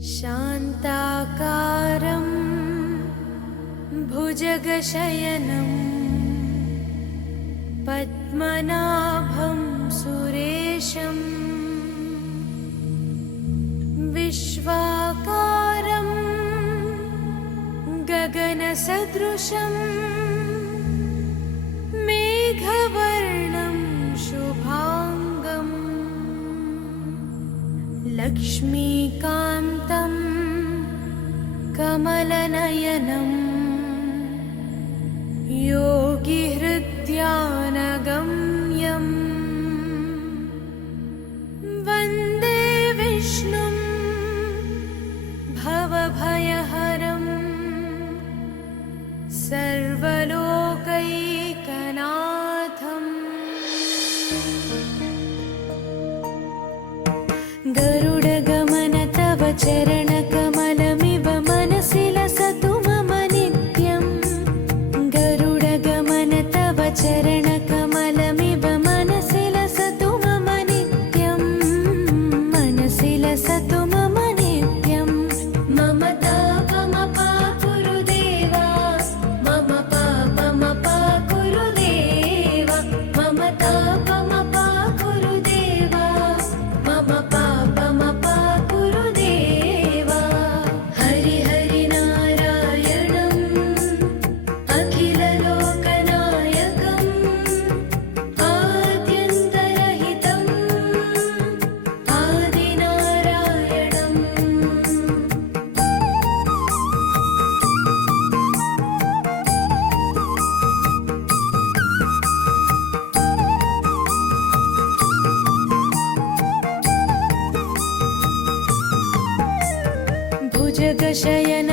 शान्ताकारं भुजगशयनं पद्मनाभं सुरेशं विश्वाकारं गगनसदृशं मेघवर्णं शुभांगं लक्ष्मीकान्तं कमलनयनं योगिहृद्यानगम्यं वन्दे विष्णुं भवभयहरं सर्वलोकैकनाथम्। गरुडगमन तव चरणकमलमिव मनसि लसतु मम नित्यं। गरुडगमन तव चरणकमलमिव मनसि लसतु मम नित्यं। मनसि लसतु मम नित्यं। मम तापमपाकुरु देवा, मम पापमपाकुरु देवा, मम तापमपाकुरु देवा, मम पापमपाकुरु देवा। हरि हरि नारायणम् अखिललोकनायकम् आद्यन्तरहितम् आदिनारायणम्। भुजगशयनं